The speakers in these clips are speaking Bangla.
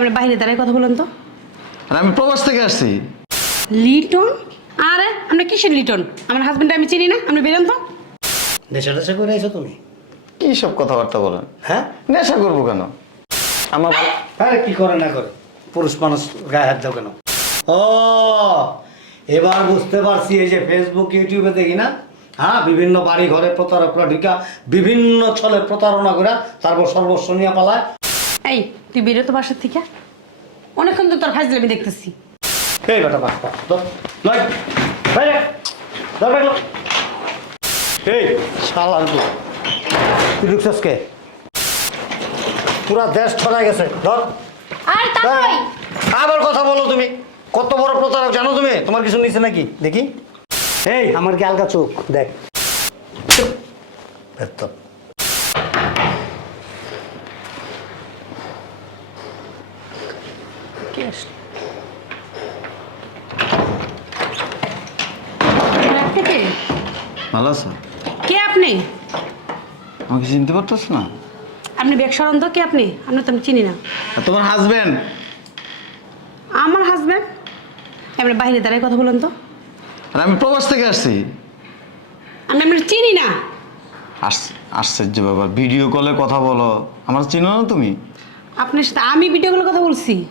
এবার বাইরে দাঁড়ায় কথা বলেন তো। আর আমি প্রবাস থেকে আসছি। লিটন? আরে আমরা কিসের লিটন? আমার হাজবেন্ড আমি চিনি না আপনি বেরোন তো। নেশা টেশা করে আইছো তুমি? কি সব কথাবার্তা বলেন? হ্যাঁ? নেশা করব কেন? আমার আরে কি করে না করে? পুরুষ মানুষ গায়ে হাত দাও কেন? ও এবার বুঝতে পারছি এই যে ফেসবুক ইউটিউবে দেখি না? হ্যাঁ বিভিন্ন বাড়ি ঘরে প্রতারকরা ঢুকা বিভিন্ন ছলে প্রতারণা করে তারপর সর্বস্ব নিয়ে পালায়। এই তুই বেরো তো বাসার থেকে। অনেকক্ষণ তো তোর ফাইজলে আমি দেখতেছি। এই বাইরে, এই শালা তুই তুই ঢুকছিস কে? পুরা দেশ ছড়াই গেছে ধর। আর তাই আবার কথা বলো তুমি। কত বড় প্রতারক জানো তুমি? তোমার কিছু নিচে নাকি? দেখি। এই আমার কি আলগা চোখ? দেখ। আসলো? আপনি ভালো আছো? কে আপনি? আমাকে চিনতে পারতেছ না? আপনি ব্যাগ সরান তো কে আপনি? আপনি তো আমি চিনি না। আর তোমার হাজবেন্ড আমার হাজব্যান্ড এবার বাইরে দাঁড়ায় কথা বলেন তো। আর আমি প্রবাস থেকে আসছি। আমি আপনার চিনি না? আস- আশ্চর্য ব্যাপার ভিডিও কলে কথা বলো। আমার চিনো না তুমি? আপনার সাথে আমি ভিডিও কলে কথা বলছি।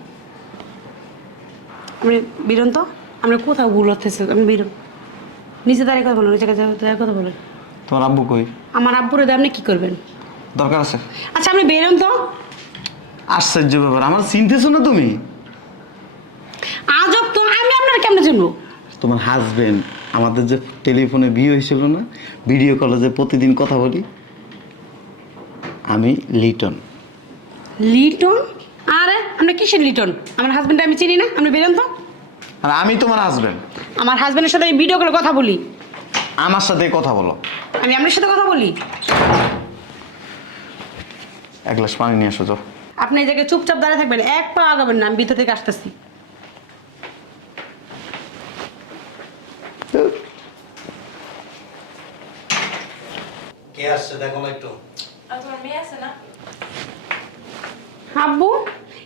আপনি বেরোন তো আমরা কোথাও ভুল হতেছে আপনি বেরোন নিচে দাঁড়িয়ে কথা বলেন নিচে দাঁড়িয়ে কথা বলেন তোমার আব্বু কই? আমার আব্বুরে দিয়ে আপনি কী করবেন? দরকার আছে। আচ্ছা আপনি বেরোন তো। আশ্চর্য ব্যাপার আমার চিনতেছো না তুমি? আজব তো আমি আপনার কেমন জানব তোমার হাজবেন্ড আমাদের যে টেলিফোনে বিয়ে হয়েছিল না ভিডিও কলে যে প্রতিদিন কথা বলি আমি লিটন। লিটন? আরে আপনি কিসের লিটন? আমার হাজবেন্ড আমি চিনি না আপনি বেরোন তো। আর আমি তোমার হাজবেন্ড আমার হাজবেন্ডের সাথে আমি ভিডিও কলে কথা বলি। আমার সাথে কথা বলো। আমি আপনার সাথে কথা বলি? এক গ্লাস পানি নিয়ে আসো যাও আপনি এই জায়গায় চুপচাপ দাঁড়িয়ে থাকবেন এক পা আগাবেন না আমি ভিতর থেকে আসতেছি। কে আসছে? দেখো না একটু আর তোমার মেয়ে আছে না আব্বু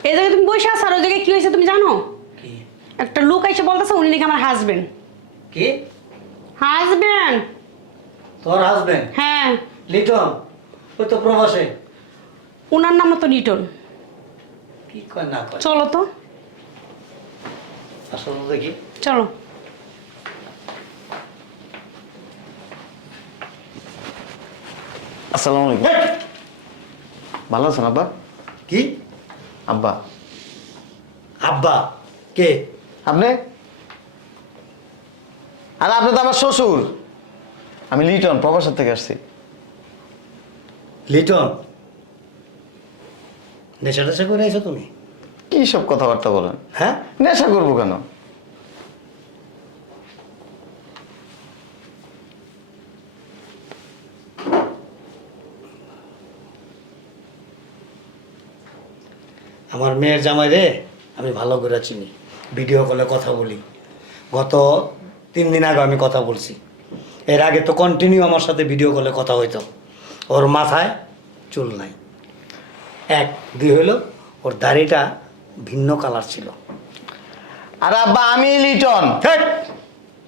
এই জায়গায় তুমি বসে আছো আর ওই জায়গায় কি হয়েছে তুমি জানো? কি? একটা লোক এসে বলতেছে উনি নাকি আমার হাজবেন্ড কি? হাজবেন্ড তোর হাজবেন্ড হ্যাঁ। লিটন? ওই তো প্রবাসে ওনার নাম তো লিটন। কি কয় না কয়? চলো তো। আসলে দেখি। চলো। আসসালামু আলাইকুম। ভালো আছেন আব্বা? কি? আব্বা। আব্বা কে? আপনি? আর আপনি তো আমার শ্বশুর। আমি লিটন প্রবাসের থেকে আসছি। লিটন নেশা টেশা করে আছো তুমি? কি সব কথাবার্তা বলেন? হ্যাঁ? নেশা করব কেন? আমার মেয়ের জামাই রে আমি ভালো করে চিনি। ভিডিও কলে কথা বলি। গত তিন দিন আগে আমি কথা বলছি। এর আগে তো কন্টিনিউ আমার সাথে ভিডিও কলে কথা হইতো। ওর মাথায় চুল নাই। এক দুই হইল ওর দাড়িটা ভিন্ন কালার ছিল। আর আব্বা আমি লিটন!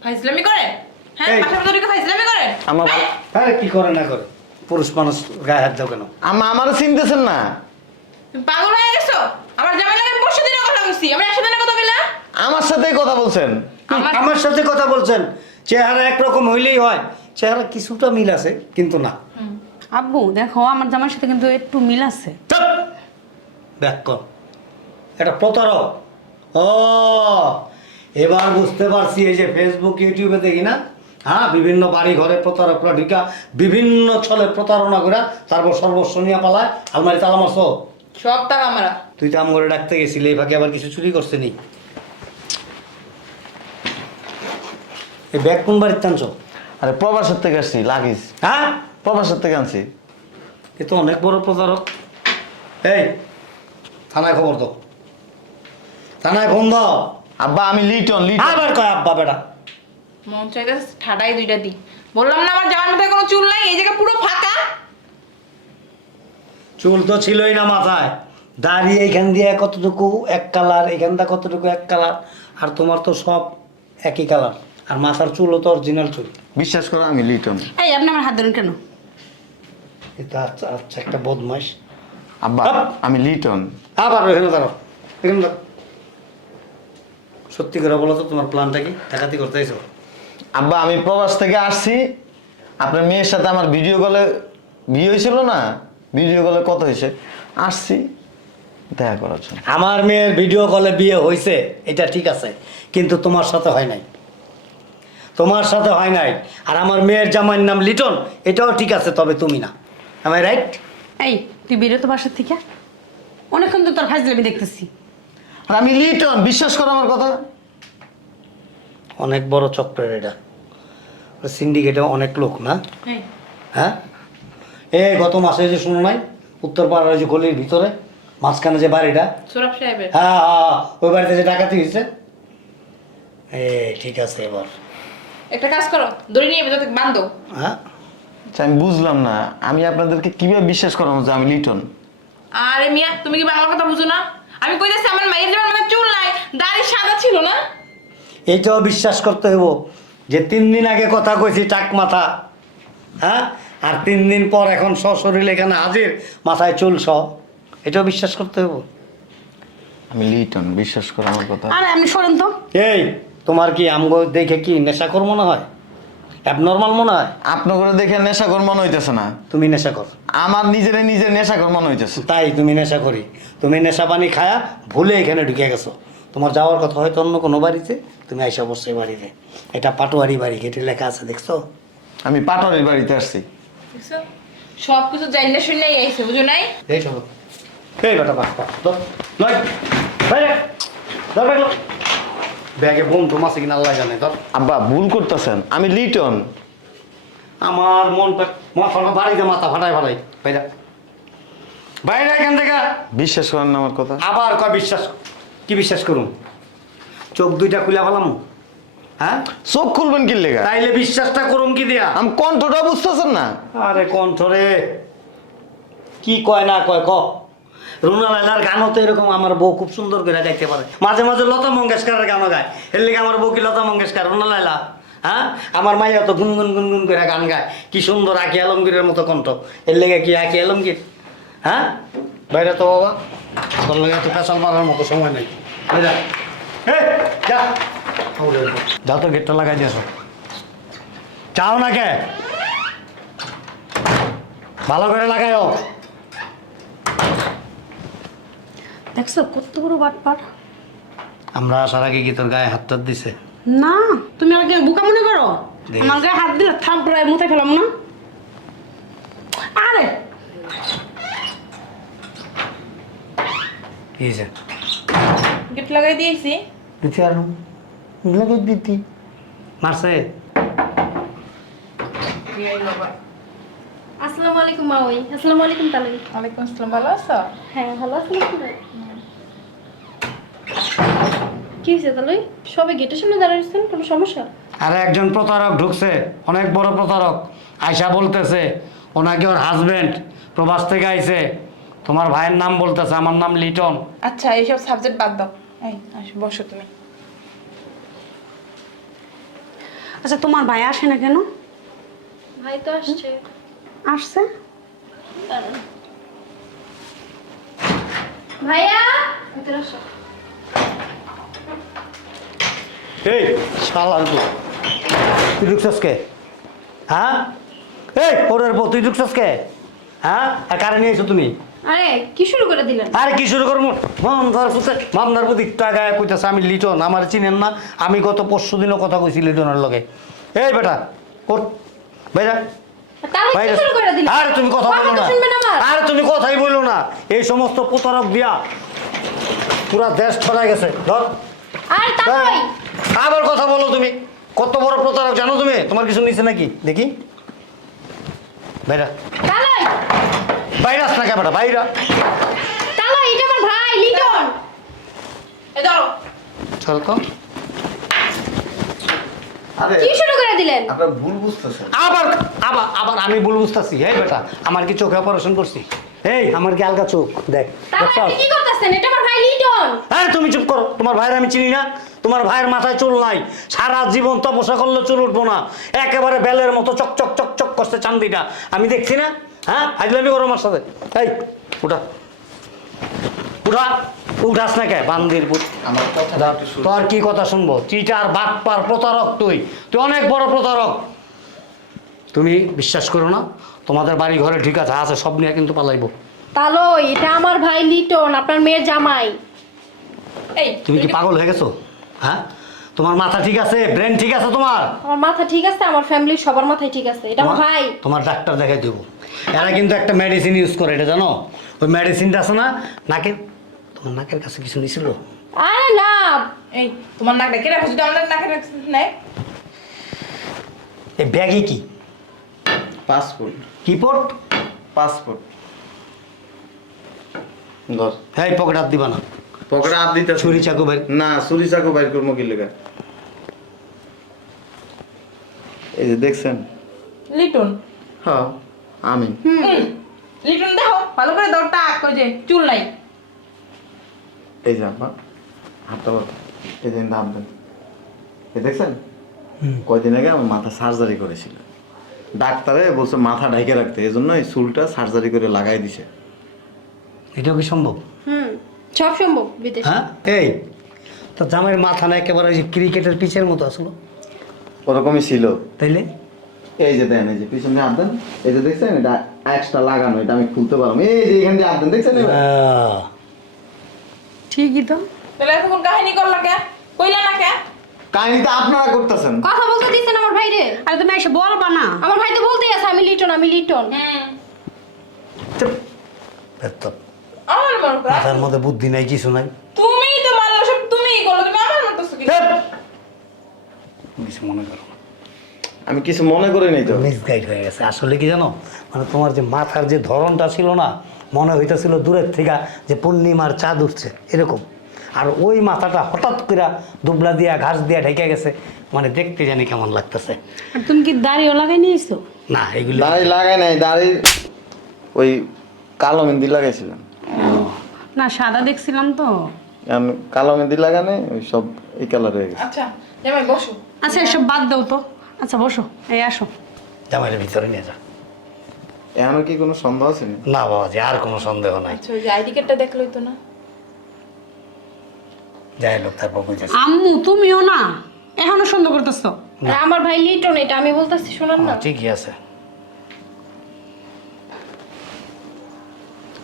ফাইজলামি করে? হ্যাঁ ফাইজলামি করে? আমার আরে কি করে না করে? পুরুষ মানুষ গায়ে হাত দাও কেন? আমা আমার চিনতেছেন না? পাগল হয়ে গেছো? আমার জামাই লাগে পরশু দিনের কথা বলছি। আমরা একশো দিনের কথা বললাম? আমার সাথেই কথা বলছেন। আমার- আমার সাথে কথা বলছেন। চেহারা একরকম হইলেই হয়। চেহারা কিছুটা মিল আছে কিন্তু না। আব্বু দেখো আমার জামার সাথে কিন্তু একটু মিল আছে। ব্যাক কর। এটা প্রতারক। ও এবার বুঝতে পারছি এই যে ফেসবুক ইউটিউবে দেখি না? হ্যাঁ বিভিন্ন বাড়ি ঘরে প্রতারকরা ঢুকা বিভিন্ন ছলে প্রতারণা করে তারপর সর্বস্ব নিয়ে পালায় আলমারি তালা মারছো সব টাকা আমরা। তুই তো আম করে ডাকতে গেছিলি এই ফাঁকে আবার কিছু চুরি করছে নি? এই ব্যাগ কোন বাড়িতে আরে প্রবাসের থেকে আসছি লাগিস হ্যাঁ? প্রবাসের থেকে আনছি। এ তো অনেক বড় প্রতারক। এই থানায় খবর দাও। থানায় ফোন দাও। আব্বা আমি লিটন লিটন। আবার কয় আব্বা বেটা? মন চাইতেছে ঠাটাই দুইটা দি। বললাম না আমার জামার মাথায় কোনো চুল নাই এই জায়গা পুরো ফাঁকা। চুল তো ছিলই না মাথায়। দাঁড়িয়ে এখান দিয়ে কতটুকু এক কালার এখানটা কতটুকু এক কালার আর তোমার তো সব একই কালার আর মাথার চুলও তো অরিজিনাল চুল। বিশ্বাস করো আমি লিটন এই আপনি আমার হাত ধরেন কেন? এটা আচ্ছা আচ্ছা একটা বদমাস আব্বা আপ। আমি লিটন আবার এখানে দাঁড়াও এখানে দাঁড়াও। সত্যি করে বলো তো তোমার প্ল্যানটা কি? ডাকাতি করতে এসো আব্বা আমি প্রবাস থেকে আসছি। আপনার মেয়ের সাথে আমার ভিডিও কলে বিয়ে হয়েছিল না? ভিডিও কলে কত হয়েছে? আসছি দেখা করার জন্য। আমার মেয়ের ভিডিও কলে বিয়ে হয়েছে এটা ঠিক আছে কিন্তু তোমার সাথে হয় নাই। তোমার সাথে হয় নাই। আর আমার মেয়ের জামাইয়ের নাম লিটন এটাও ঠিক আছে তবে তুমি না। আমি রাইট এই তুই বেরো তো বাসার থেকে? অনেকক্ষণ তো তোর ফাইজলে আমি দেখতেছি। আর আমি লিটন বিশ্বাস করো আমার কথা? অনেক বড় চক্রের এটা। সিন্ডিকেটে অনেক লোক না? হ্যাঁ? এই গত মাসে যে শুনো নাই উত্তরপাড়ার যে গলির ভিতরে মাঝখানে যে বাড়িটা। সৌরভ সাহেবের? হ্যাঁ হ্যাঁ, ওই বাড়িতে যে ডাকাতি হয়েছে। এ ঠিক আছে এবার। একটা কাজ করো দড়ি নিয়ে যাতে বান্ধো হ্যাঁ? আচ্ছা, আমি বুঝলাম না। আমি আপনাদেরকে কীভাবে বিশ্বাস করাবো যে আমি লিটন? আরে মিয়া তুমি কি বাংলা কথা বুঝো না? আমি কইতেছি আমার মায়ের যেমন মানে চুল নাই দাড়ি সাদা ছিল না? এইটাও বিশ্বাস করতে হইব যে তিন দিন আগে কথা কইছি টাক মাথা হ্যাঁ? আর তিন দিন পর এখন সশরীরে এখানে হাজির মাথায় চুল স এটাও বিশ্বাস করতে হইব? আমি লিটন বিশ্বাস করো আমার কথা। আরে আপনি সরেন তো। এই তোমার কি আমগো দেখে কি নেশা কর মনে হয়? অ্যাবনর্মাল মনে হয়? আপনার দেখে নেশাকর মনে হইতেছে না। তুমি নেশা কর আমার নিজেরে নিজের নেশাকর মনে হইতেছে। তাই তুমি নেশা করি তুমি নেশা পানি খায়া ভুলে এখানে ঢুকে গেছো। তোমার যাওয়ার কথা হয়তো অন্য কোনো বাড়িতে তুমি আইসা এই বাড়িতে। এটা পাটোয়ারি বাড়ি গেটে লেখা আছে দেখছ? আমি পাটরের বাড়িতে আসছি। দেখছ সব কিছু জানলে শুনলেই আইছে বুঝো নাই? এই চলো এই বেটা বাস বাস ধর। নয় বাইরে ধর ব্যাগ কিনা আল্লাহ জানে ধর। আব্বা ভুল করতেছেন। আমি লিটন। আমার মনটা মাথা বাড়িতে মাথা ফাটাই ফাটাই বাইরে। বাইরে এখান থেকে। বিশ্বাস করেন না আমার কথা? আবার কয় বিশ্বাস? কি বিশ্বাস করুন চোখ দুইটা খুলে ফেলাম? হ্যাঁ? চোখ খুলবেন কি লেগা? তাইলে বিশ্বাসটা করুন কি দিয়া? আমি কণ্ঠটা বুঝতেছেন না? আরে কণ্ঠ রে। কি কয় না কয় ক। রুনা লাইলার গানও তো এরকম আমার বউ খুব সুন্দর করে গাইতে পারে। মাঝে মাঝে লতা মঙ্গেশকরের গানও গায়। এর লিগে আমার বউ কি লতা মঙ্গেশকর রুনা লাইলা হ্যাঁ? আমার মাইয়া তো গুনগুন গুনগুন করে গান গায়। কি সুন্দর আকি আলমগীরের মতো কণ্ঠ। এর লেগে কি আঁকি আলমগীর? হ্যাঁ? বাইরে তো বাবা। তোর লেগে তো পেশাল মারার মতো সময় নেই। এই, যা। যাও তো গেটটা লাগাই দিয়েছ চাও না কে? ভালো করে লাগাইও। দেখছ কত বড় বাটপাট আমরা আসার আগে কি তোর গায়ে হাত টাত দিছে? না তুমি আমাকে বুকা মনে করো। আমার গায়ে হাত দিলে থাপ প্রায় মুথায় ফেলাম না? আরে! কি গিফট লাগাই দিয়েছি। দিতে আর লাগাই দিতি মারছে। আসসালামু আলাইকুম মাওই। আসসালামু আলাইকুম তালই ওয়ালাইকুম আসসালাম ভালো আছো? হ্যাঁ ভালো আছেন কি হয়েছে তালই সবে গেটের সামনে দাঁড়িয়েছেন কোনো সমস্যা? আরে একজন প্রতারক ঢুকছে অনেক বড় প্রতারক। আয়সা বলতেছে ওনাকে ওর হাজবেন্ড প্রবাস থেকে আইছে। তোমার ভাইয়ের নাম বলতেছে আমার নাম লিটন। আচ্ছা এইসব সাবজেক্ট বাদ দাও। এই আসো বসো তুমি। আচ্ছা তোমার ভাই আসে না কেন? ভাই তো আসছে। আসছে? ভাইয়া? ভিতরে আসো এই শালা তো তুই ঢুকছস কে? হ্যাঁ? এই ওরের বউ তুই ঢুকছস কে? হ্যাঁ? আর কারে নিয়ে এসো তুমি? আরে কি শুরু করে দিলেন? আর কি শুরু করব? মামদার পুতে মামদার টাকায় কইতাছে আমি লিটন আমার চিনেন না। আমি গত পরশু দিনও কথা কইছি লিটনের লগে। এই বেটা বাইরা বাইরে করে দিলেন? আর তুমি কথা বলো না। আর তুমি কথাই বলো না। এই সমস্ত প্রতারক দিয়া পুরা দেশ ছড়াই গেছে। ধর। আবার কথা বলো তুমি। কত বড় প্রতারক জানো তুমি? তোমার কিছু নিছে নাকি? দেখি। বাইরা আস না ক্যামেরা বাইরা তালই এটা আমার ভাই লিটন। এই ধরো। চল তো কি শুরু করে দিলেন? আপনার ভুল বুঝতেছেন। আবার আবার আবার আমি ভুল বুঝতেছি। এই বেটা আমার কি চোখে অপারেশন করছি? এই আমার কি আলগা চোখ? দেখ তাহলে? আপনি কি করতেছেন? এটা আমার ভাই লিটন। হ্যাঁ তুমি চুপ করো। তোমার ভাইয়ের আমি চিনি না। তোমার ভাইয়ের মাথায় চুল নাই। সারা জীবন তপস্যা করলে চুল উঠবো না। একেবারে বেলের মতো চক চক চক চক করছে চান্দিটা। আমি দেখছি না? হ্যাঁ? হাজলামি করো আমার সাথে। এই উঠা। উঠা। উঠাস না কে? বান্দির পুত। আমার তোর কি কথা শুনব? চিটার বাট পার প্রতারক তুই। তুই অনেক বড় প্রতারক। তুমি বিশ্বাস করো না তোমাদের বাড়ি ঘরে ঠিক আছে আছে সব নিয়ে কিন্তু পালাইবো। তালই এটা আমার ভাই লিটন আপনার মেয়ের জামাই। এই তুমি কি পাগল হয়ে গেছো? হ্যাঁ? তোমার মাথা ঠিক আছে? ব্রেন ঠিক আছে তোমার? আমার মাথা ঠিক আছে আমার ফ্যামিলির সবার মাথায় ঠিক আছে। এটা আমার তোমার- ভাই। তোমার ডাক্তার দেখাই দেবো। এরা কিন্তু একটা মেডিসিন ইউজ করে এটা জানো? ওই মেডিসিনটা আছে না নাকের তোমার নাকের কাছে কিছু নিছিল? আরে না এই তোমার নাক ডেকে রাখো যদি আমার নাকে রাখছিস নাই এই ব্যাগে কি? পাসপোর্ট কিপোর্ট পাসপোর্ট ধর। হ্যাঁ পকেট হাত দিবা না। পকেটে হাত দিতে ছুরি চাকু ভাই না ছুরি চাকু বাইর করব কি লেগে? এই যে দেখছেন? লিটন। হ্যাঁ আমি। হুম। লিটন দেখো ভালো করে টাক ওই যে চুল নাই। এই যে আব্বা হাতটা বল এই যে দাম দেন। এই দেখছেন? কয়দিন আগে আমার মাথা সার্জারি করেছিল। ডাক্তারে বলছে মাথা ঢেকে রাখতে এই জন্য এই চুলটা সার্জারি করে লাগাই দিছে। এটাও কি সম্ভব? হুম। সব সম্ভব বিদেশে। হ্যাঁ? এই তো জামের মাথা না একেবারে ওই যে ক্রিকেটের পিচের মতো আসলো। ওরকমই ছিল। তাইলে? এই যে দেন এই যে পিছনে হাত দেন এই যে দেখছেন এটা এক্সট্রা লাগানো এটা আমি খুলতে পারব। এই যে এখান দিয়ে হাত দেন দেখছেন আহ, ঠিকই তো। তাহলে এতক্ষণ কাহিনী করলা কে? কইলা না কে? কাহিনীটা আপনারা করতেছেন। কথা বলতে দিচ্ছেন আমার ভাইরে। আরে তুমি এসে বলবা না। আমার ভাই তো বলতেই আছে আমি লিটন আমি লিটন। হুম। চুপ। আমার মন করা মাথার মধ্যে বুদ্ধি নাই কিছু নাই। তুমি তো মানলো সব তুমিই করল তুমি আমার মতো কি। কিছু মনে করো আমি কিছু মনে করি নাই তো। মিসগাইড হয়ে গেছে। আসলে কি জানো? মানে তোমার যে মাথার যে ধরনটা ছিল না মনে হইতেছিল দূরের থেকে যে পূর্ণিমার চাঁদ উঠছে এরকম। আর ওই মাথাটা হঠাৎ করে দুবলা দিয়া ঘাস দিয়া ঢেকে গেছে। মানে দেখতে জানি কেমন লাগতেছে। আর তুমি কি দাড়িও লাগাই নিয়েছো? না এগুলো দাড়ি লাগাই নাই দাড়ি ওই কালো মেহেন্দি লাগাইছিলাম। না সাদা দেখছিলাম তো। এখন কালো মেহেন্দি লাগানে ওই সব এই কালার হয়ে গেছে। আচ্ছা জামাই বসো। আচ্ছা এসব বাদ দাও তো। আচ্ছা বসো এই আসো। জামাইয়ের ভিতরে নিয়ে যা। এখনও কি কোনো সন্দেহ আছে না না বাবাজি আর কোনো সন্দেহ নাই। আচ্ছা ওই যে আইডি কার্ডটা দেখলোই তো না? যাই লোক তারপর বুঝেছে আম্মু তুমিও না? এখনও সন্দেহ করতেছো? আর আমার ভাই লিটন এটা আমি বলতেছি শোনান না। ঠিকই আছে।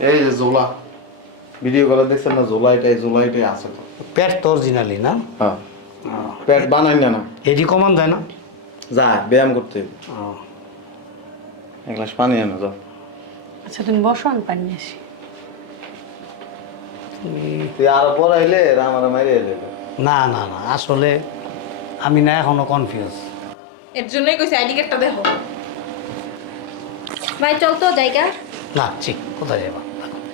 এই যে জোলা। ভিডিও কলে দেখছেন না জোলা এটাই জোলা এটাই আছে তো। পেট তো অরিজিনালি না? হ্যাঁ। পেট বানাই না না। এটি কমান যায় না? যা ব্যায়াম করতে। হবে। এক গ্লাস পানি আনো যাও। আচ্ছা তুমি বসো আমি পানি আসি। তুই আরও পরে আইলে আমার মাইরে এলে না না না আসলে আমি না এখনও কনফিউজ এর জন্যই কইছি আইডি কার্ডটা দেখো। ভাই চল তো জায়গা। না ঠিক কোথায় যাবা?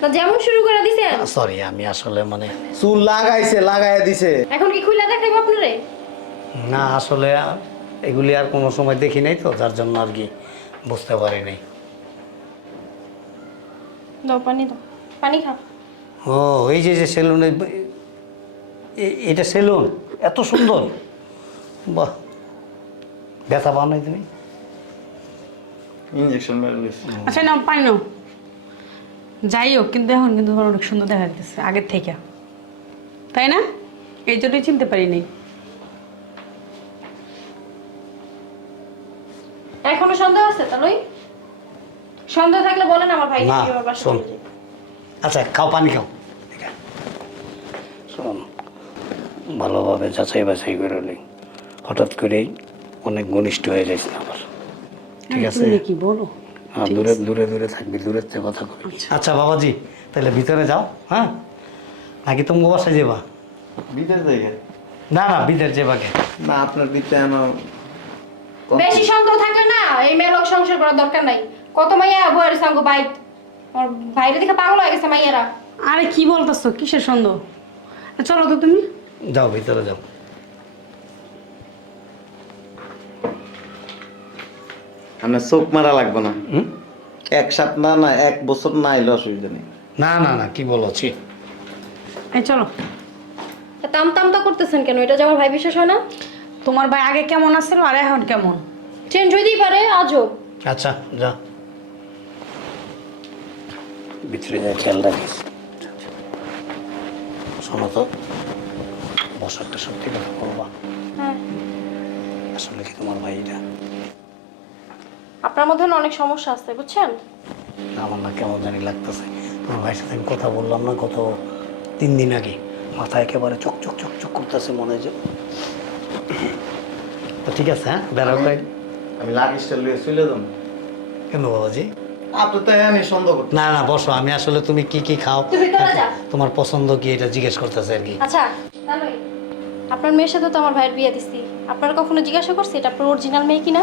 না যেমন শুরু করে দিছেন সরি আমি আসলে মানে চুল লাগাইছে লাগাই দিছে। এখন কি খুলে দেখাবো আপনারে? না আসলে এগুলি আর কোনো সময় দেখি নাই তো যার জন্য আর কি বুঝতে পারি নাই। দাও পানি দাও। পানি খাও। ও এই যে যে সেলুনে এটা সেলুন এত সুন্দর। বাহ ব্যথা পাও নাই তুমি? ইঞ্জেকশন মেরে আচ্ছা নাও পানি নাও। যাই হোক কিন্তু এখন কিন্তু তোমার অনেক সুন্দর দেখা যাচ্ছে আগের থেকে। তাই না? এই জন্যই চিনতে পারিনি। এখনও সন্দেহ আছে তাহলে সন্দেহ থাকলে বলেন আমার ভাই না, শোন। আচ্ছা খাও পানি খাও। শোন ভালোভাবে যাচাই বাছাই করে নিই হঠাৎ করেই অনেক ঘনিষ্ঠ হয়ে যাইছে আবার ঠিক আছে? কি বলো? হ্যাঁ দূরে দূরে দূরে থাকবি দূরের চেয়ে কথা কবি আচ্ছা। বাবাজি তাহলে ভিতরে যাও হ্যাঁ? নাকি তুমি বাসায় যাবা। বিদেশ জায়গা না না বিদের যাবাকে না আপনার আমার বেশি সন্দেহ থাকলে না এই মেলক সংসার করার দরকার নাই। কত মাইয়া বউয়ের সঙ্গ বাইক আমার ভাইরে দেখে পাগল হয়ে গেছে মাইয়ারা। আরে কি বলতেছো কিসের সন্দেহ চলো তো তুমি। যাও ভিতরে যাও। আপনার চোখ মারা লাগবে না। হুম? এক সাত না না এক বছর না এলে অসুবিধা নেই। না না না কি বলো? ছি। এই চলো। তা তাম তাম তা করতেছেন কেন? এটা যে আমার ভাই বিশ্বাস হয় না? তোমার ভাই আগে কেমন আছিল আর এখন কেমন? চেঞ্জ হইতেই পারে আজও আচ্ছা যা। ভিতরে যা খেয়াল রাখিস। শোনো তো একটা সত্যি কথা বলবা। হ্যাঁ। আসলে কি তোমার ভাইটা আপনার মধ্যে না অনেক সমস্যা আছে বুঝছেন? আমার না কেমন জানি লাগতেছে। তোমার ভাইয়ের সাথে আমি কথা বললাম না গত তিন দিন আগে। মাথা একেবারে চক চক চক চক করতেছে মনে হয় যে। তো ঠিক আছে হ্যাঁ বেড়াও ভাই আমি লাগেজটা লুয়ে চলে যাম কেন বাবাজি? আপনি তো হ্যাঁ সন্দেহ করতে না না বসো আমি আসলে তুমি কি কি খাও? তুই ভিতরে যা। তোমার পছন্দ কি এটা জিজ্ঞেস করতেছে আর কি। আচ্ছা তাহলে আপনার মেয়ের সাথে তো আমার ভাইয়ের বিয়ে দিচ্ছি আপনারা কখনো জিজ্ঞাসা করছি এটা আপনার অরিজিনাল মেয়ে কিনা?